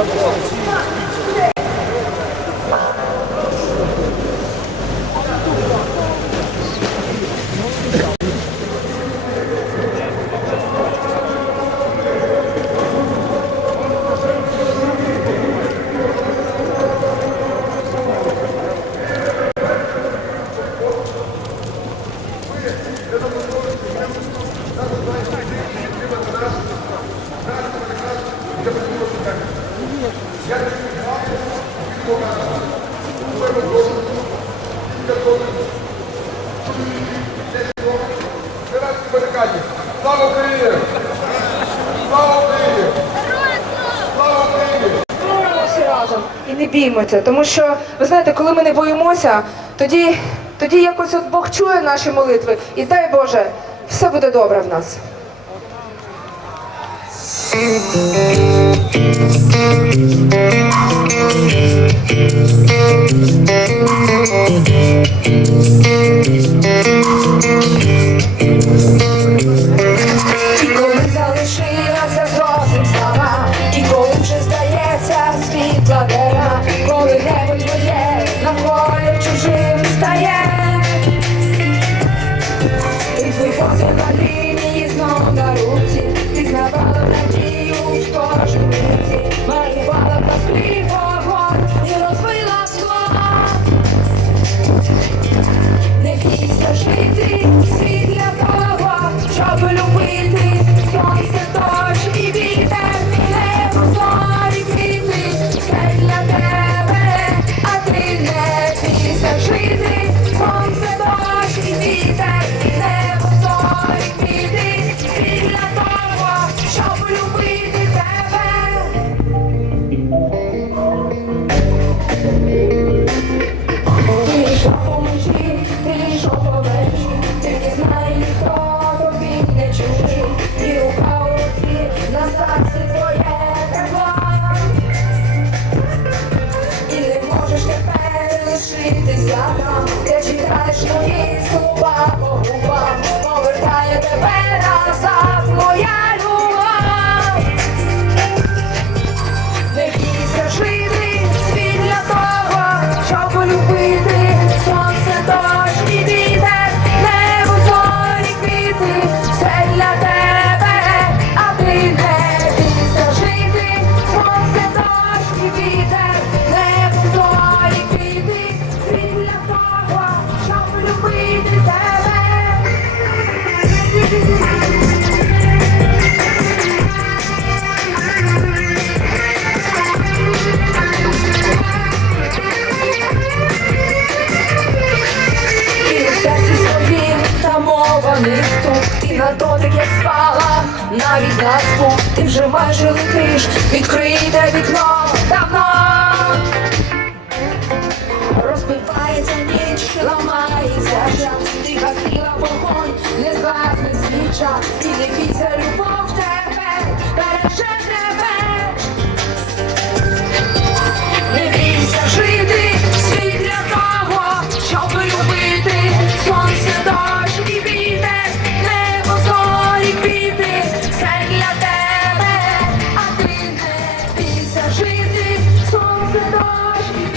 Obrigado. Слава Україні! Слава Україні! Слава Україні! Боремося разом і не біймося, тому що ви знаєте, коли ми не боїмося, тоді тоді якось от Бог чує наші молитви і дай Боже, все буде добре в нас. Thank. wanna навіть газку, ти вже майже летиш, відкрите вікно давно. Розпивається ніч, ламається час, ти гасила вогонь, не згасне свіча, не піця It's a dog.